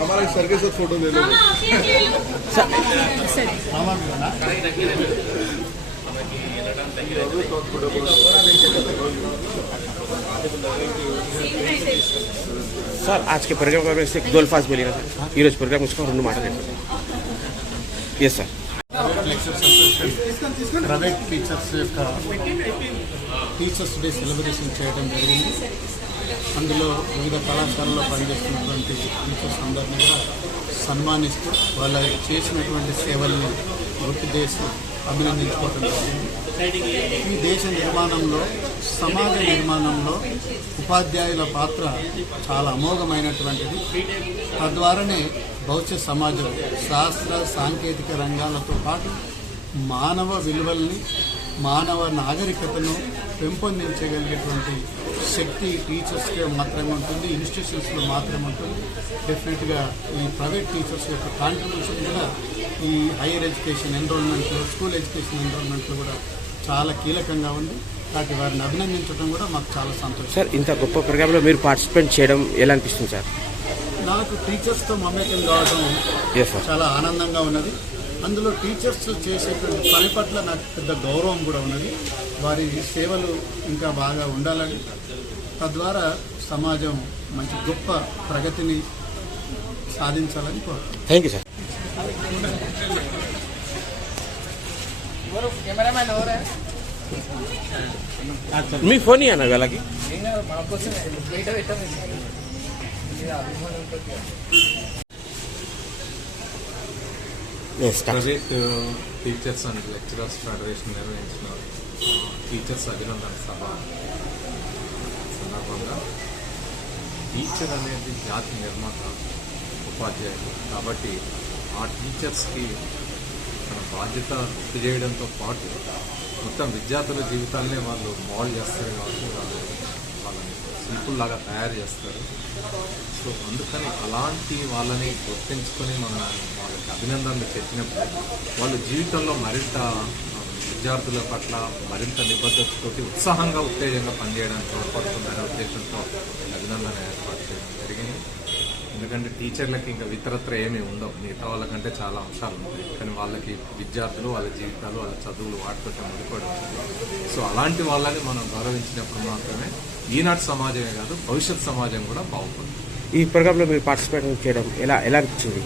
हमारा सर के साथ फोटो ले लो। सर आज के प्रोग्राम में से दो अल्फाज बोलिएगा सर। ये रोज प्रोग्राम उसका రెండు మాటలు यस सर। ప్రైవేట్ టీచర్స్ యొక్క టీచర్స్ డే సెలబ్రేషన్ చేయడం జరిగింది. అందులో వివిధ కళాశాలలో పనిచేస్తున్నటువంటి టీచర్స్ అందరినీ కూడా సన్మానిస్తూ వాళ్ళ చేసినటువంటి సేవల్ని గుర్తు చేసి అభినందించుకోవడం జరిగింది. ఈ దేశ నిర్మాణంలో, సమాజ నిర్మాణంలో ఉపాధ్యాయుల పాత్ర చాలా అమోఘమైనటువంటిది. తద్వారానే భవిష్యత్ సమాజం శాస్త్ర సాంకేతిక రంగాలతో పాటు మానవ విలువల్ని, మానవ నాగరికతను పెంపొందించగలిగేటువంటి శక్తి టీచర్స్కే మాత్రమే ఉంటుంది, ఇన్స్టిట్యూషన్స్లో మాత్రమే ఉంటుంది. డెఫినెట్గా ఈ ప్రైవేట్ టీచర్స్ యొక్క కాంట్రిబ్యూషన్ కూడా ఈ హైయర్ ఎడ్యుకేషన్ ఎన్రోల్మెంట్లో, స్కూల్ ఎడ్యుకేషన్ ఎన్రోల్మెంట్లో కూడా చాలా కీలకంగా ఉంది. కాబట్టి వారిని అభినందించడం కూడా మాకు చాలా సంతోషం. సార్ ఇంత గొప్ప ప్రోగ్రాంలో మీరు పార్టిసిపేట్ చేయడం ఎలా అనిపిస్తుంది సార్? నాకు టీచర్స్తో మమేకం కావడం చాలా ఆనందంగా ఉన్నది. అందులో టీచర్స్ చేసేటువంటి పని పట్ల నాకు పెద్ద గౌరవం కూడా ఉన్నది. వారి సేవలు ఇంకా బాగా ఉండాలని, తద్వారా సమాజం మంచి గొప్ప ప్రగతిని సాధించాలని కోరుతున్నాను. Thank you sir. Me phone ఇవ్వనా వాళ్ళకి? Private teachers and lecturers federation నిర్వహించిన టీచర్స్ అభినందన సభ సందర్భంగా టీచర్ అనేది జాతి నిర్మాత, ఉపాధ్యాయులు కాబట్టి ఆ టీచర్స్కి తన బాధ్యత గుర్తు చేయడంతో పాటు మొత్తం విద్యార్థుల జీవితాలనే వాళ్ళు మోల్డ్ చేస్తారు కాబట్టి వాళ్ళని శిల్పుల్లాగా తయారు చేస్తారు. సో అందుకని అలాంటి వాళ్ళని గుర్తించుకొని మనం వాళ్ళకి అభినందనలు చెప్పినప్పుడు వాళ్ళ జీవితంలో మరింత విద్యార్థుల పట్ల మరింత నిబద్ధతతోటి ఉత్సాహంగా, ఉత్తేజంగా పనిచేయడానికి తోడ్పడుతుందనే ఉద్దేశంతో అభినందన ఏర్పాటు చేయడం జరిగింది. ఎందుకంటే టీచర్లకి ఇంకా ఇతరత్ర ఏమీ ఉండవు, మిగతా వాళ్ళకంటే చాలా అంశాలు ఉంటాయి. కానీ వాళ్ళకి విద్యార్థులు, వాళ్ళ జీవితాలు, వాళ్ళ చదువులు వాటితో ముడిపడి ఉంటుంది. సో అలాంటి వాళ్ళని మనం గౌరవించినప్పుడు మాత్రమే ఈనాటి సమాజమే కాదు భవిష్యత్ సమాజం కూడా బాగుంటుంది. ఈ ప్రోగ్రాంలో మీరు పార్టిసిపేట్ చేయడం ఎలా అనిపించింది?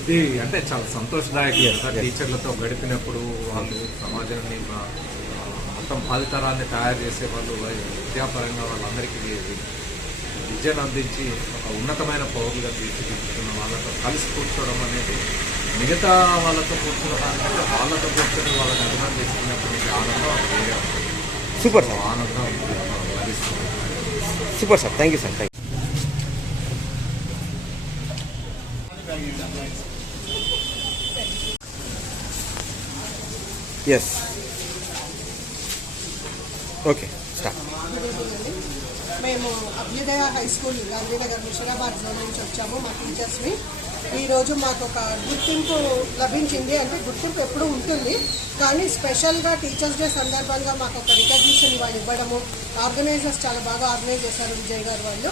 ఇది అంటే చాలా సంతోషదాయకంగా టీచర్లతో గడిపినప్పుడు వాళ్ళు సమాజాన్ని మొత్తం ఫలితరాన్ని తయారు చేసే వాళ్ళు విద్యాపరంగా వాళ్ళందరికీ విద్యను అందించి ఒక ఉన్నతమైన పౌరులుగా తీర్చిదిద్దుతున్న వాళ్ళతో కలిసి కూర్చోవడం అనేది మిగతా వాళ్ళతో కూర్చున్న దానికంటే వాళ్ళతో కూర్చొని వాళ్ళని అభినందన చేసుకున్నప్పుడు ఆనందం వేరే సూపర్ సార్. ఆనందం లభిస్తుంది. Super sir. Thank you sir. Thank you. Yes okay start. మేము Abhyudaya high school Gandhinagar Musheerabad zone నుంచి వచ్చాము. మా టీచర్స్ని ఈరోజు మాకు ఒక గుర్తింపు లభించింది. అంటే గుర్తింపు ఎప్పుడూ ఉంటుంది, కానీ స్పెషల్గా టీచర్స్ డే సందర్భంగా మాకు ఒక రికగ్నిషన్ వాళ్ళు ఇవ్వడము, ఆర్గనైజర్స్ చాలా బాగా ఆర్గనైజ్ చేశారు విజయ్ గారు వాళ్ళు.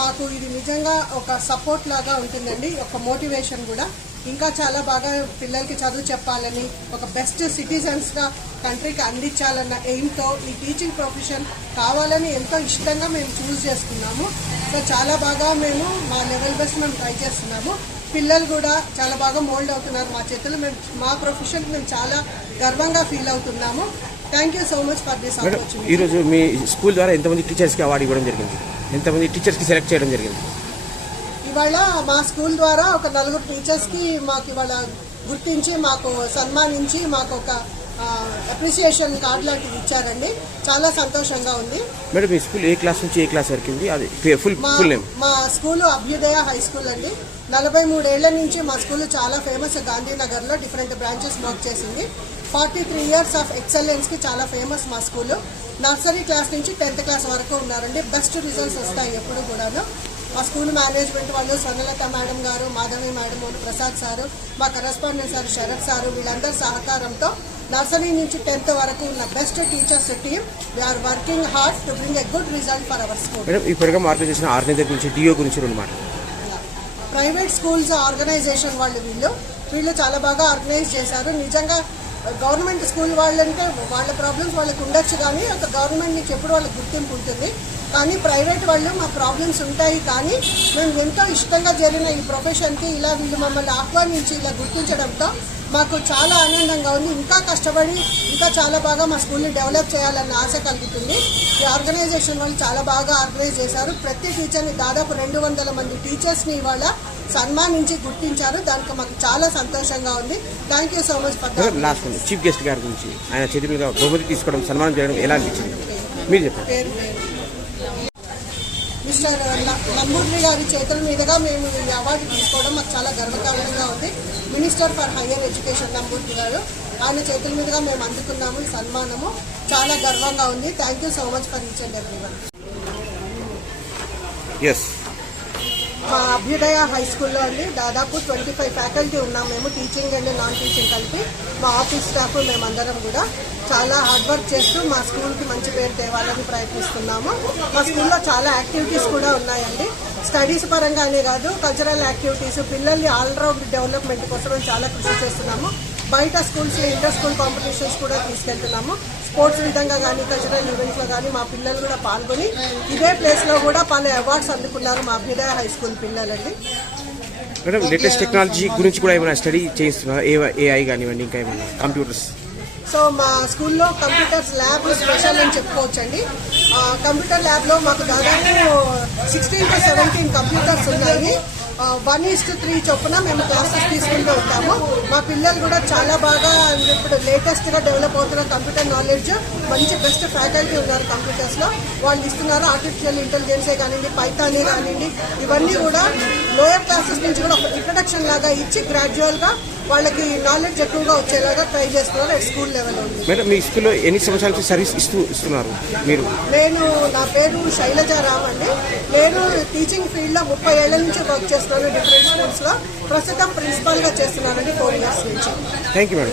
మాకు ఇది నిజంగా ఒక సపోర్ట్ లాగా ఉంటుందండి, ఒక మోటివేషన్ కూడా. ఇంకా చాలా బాగా పిల్లలకి చదువు చెప్పాలని, ఒక బెస్ట్ సిటిజన్స్గా కంట్రీకి అందించాలన్న ఎయిమ్తో ఈ టీచింగ్ ప్రొఫెషన్ కావాలని ఎంతో ఇష్టంగా మేము చూస్ చేసుకున్నాము. సో చాలా బాగా మేము మా లెవెల్ బెస్ట్ మేము ట్రై చేస్తున్నాము. పిల్లలు కూడా చాలా బాగా మోల్డ్ అవుతున్నారు మా చేతులు. మేము మా ప్రొఫెషన్ మేము చాలా గర్వంగా ఫీల్ అవుతున్నాము. Thank you so much for this opportunity. ఈరోజు మీ స్కూల్ ద్వారా ఎంతమంది టీచర్స్కి అవార్డు ఇవ్వడం జరిగింది? ఎంతమంది టీచర్స్కి సెలెక్ట్ చేయడం జరిగింది? ఇవాళ మా స్కూల్ ద్వారా ఒక 4 టీచర్స్కి మాకు ఇవాళ గుర్తించి మాకు సన్మానించి మాకు ఒక అప్రిసియేషన్ కార్డు లాంటివి ఇచ్చారండి. చాలా సంతోషంగా ఉంది. మేడం మీ స్కూల్ ఏ క్లాస్ నుంచి ఏ క్లాస్ వరకు ఉంది? అది ఫుల్ నేమ్? మా స్కూలు అభ్యుదయ హై స్కూల్ అండి. 43 ఏళ్ల నుంచి మా స్కూల్ చాలా ఫేమస్. గాంధీనగర్లో డిఫరెంట్ బ్రాంచెస్ వర్క్ చేసింది. 43 ఇయర్స్ ఆఫ్ ఎక్సలెన్స్కి చాలా ఫేమస్ మా స్కూలు. నర్సరీ క్లాస్ నుంచి 10th క్లాస్ వరకు ఉన్నారండి. బెస్ట్ రిజల్ట్స్ వస్తాయి ఎప్పుడు కూడాను. మా స్కూల్ మేనేజ్మెంట్ వాళ్ళు స్వర్ణలత మేడం గారు, మాధవి మేడం, ప్రసాద్ సారు, మా కరెస్పాండెంట్ సార్ శరత్ సారు, వీళ్ళందరి సహకారంతో నర్సరీ నుంచి 10th వరకు ఉన్న best teachers team we are working hard to bring a good result for our school. Madam ఈ ప్రోగ్రామ్ ఆర్గనైజ్ చేసిన ఆర్గనైజర్ గురించి, డిఓ గురించి 2 మాటలు. ప్రైవేట్ స్కూల్స్ ఆర్గనైజేషన్ వీళ్ళు చాలా బాగా ఆర్గనైజ్ చేశారు. నిజంగా గవర్నమెంట్ స్కూల్ వాళ్ళంటే వాళ్ళ ప్రాబ్లమ్స్ వాళ్ళకి ఉండొచ్చు, కానీ ఒక గవర్నమెంట్ నుంచి ఎప్పుడు వాళ్ళకి గుర్తింపు ఉంటుంది. కానీ ప్రైవేట్ వాళ్ళు మా ప్రాబ్లమ్స్ ఉంటాయి, కానీ మేము ఎంతో ఇష్టంగా జరిగిన ఈ ప్రొఫెషన్కి ఇలా వీళ్ళు మమ్మల్ని ఆహ్వానించి ఇలా గుర్తించడంతో మాకు చాలా ఆనందంగా ఉంది. ఇంకా కష్టపడి ఇంకా చాలా బాగా మా స్కూల్ని డెవలప్ చేయాలన్న ఆశ కలుగుతుంది. ఈ ఆర్గనైజేషన్ వాళ్ళు చాలా బాగా ఆర్గనైజ్ చేశారు. ప్రతి టీచర్ని దాదాపు 200 మంది టీచర్స్ని ఇవాళ సన్మానించి గుర్తించారు. దానికి మాకు చాలా సంతోషంగా ఉంది. Thank you so much for that. Last chief guest గారి గురించి, ఆయన చేతి మీద బహుమతి తీసుకోవడం, సన్మానం చేయడం ఎలా అనిపించింది మీరు చెప్పండి. మిస్టర్ నంబూద్రి గారి చేతుల మీదుగా మేము ఈ అవార్డు తీసుకోవడం మాకు చాలా గర్వకారణంగా ఉంది. Minister for higher education Namboodiri గారు, ఆయన చేతుల మీదుగా మేము అందుకున్నాము ఈ సన్మానము. చాలా గర్వంగా ఉంది. Thank you so much for each and everyone. Yes, మా అభ్యుదయ హై స్కూల్లో అండి దాదాపు 25 ఫ్యాకల్టీ ఉన్నాం మేము, టీచింగ్ అండ్ నాన్ టీచింగ్ కలిపి. మా ఆఫీస్ స్టాఫ్ మేమందరం కూడా చాలా హార్డ్ వర్క్ చేస్తూ మా స్కూల్కి మంచి పేరు తేవాలని ప్రయత్నిస్తున్నాము. మా స్కూల్లో చాలా యాక్టివిటీస్ కూడా ఉన్నాయండి. స్టడీస్ పరంగానే కాదు, కల్చరల్ యాక్టివిటీస్, పిల్లల్ని ఆల్రౌండ్ డెవలప్మెంట్ కోసం మేము చాలా కృషి చేస్తున్నాము. బయట స్కూల్స్లో ఇంటర్ స్కూల్ కాంపిటీషన్స్ కూడా తీసుకెళ్తున్నాము. స్పోర్ట్స్ విధంగా కానీ కల్చరల్ ఈవెంట్స్లో కానీ మా పిల్లలు కూడా పాల్గొని ఇదే ప్లేస్లో కూడా పలు అవార్డ్స్ అందుకున్నారు మా అభ్యుదయ హై స్కూల్ పిల్లలండి. మేడం లేటెస్ట్ టెక్నాలజీ గురించి కూడా ఏమైనా స్టడీ చేస్తున్నారు? ఏఐ కానివ్వండి, ఇంకా ఏమైనా కంప్యూటర్స్? సో మా స్కూల్లో కంప్యూటర్స్ ల్యాబ్ స్పెషల్ అని చెప్పుకోవచ్చండి. కంప్యూటర్ ల్యాబ్లో మాకు దాదాపు 16 to 17 కంప్యూటర్స్ ఉన్నాయి. 1:3 చొప్పున మేము క్లాసెస్ తీసుకుంటూ ఉంటాము. మా పిల్లలు కూడా చాలా బాగా ఇప్పుడు లేటెస్ట్గా డెవలప్ అవుతున్న కంప్యూటర్ నాలెడ్జ్, మంచి బెస్ట్ ఫ్యాకల్టీ ఉన్నారు కంప్యూటర్స్లో. వాళ్ళు ఇస్తున్నారు. ఆర్టిఫిషియల్ ఇంటెలిజెన్సే కానివ్వండి, పైథానే కానివ్వండి, ఇవన్నీ కూడా లోయర్ క్లాసెస్ నుంచి కూడా ఒక ఇంట్రడక్షన్ లాగా ఇచ్చి గ్రాడ్యువల్గా వాళ్ళకి నాలెడ్జ్ ఎక్కువగా వచ్చేలాగా ట్రై చేస్తున్నారు అట్ స్కూల్ లెవెల్. మేడం మీ స్కూల్లో ఎన్ని సంవత్సరాల నుంచి సర్వీస్ ఇస్తున్నారు మీరు? నా పేరు శైలజారామ్ అండి. నేను టీచింగ్ ఫీల్డ్లో 30 ఏళ్ల నుంచి వర్క్ చేస్తున్నాను డిఫరెంట్ స్కూల్స్లో. ప్రస్తుతం ప్రిన్సిపాల్గా చేస్తున్నానండి 4 years నుంచి. Thank you madam.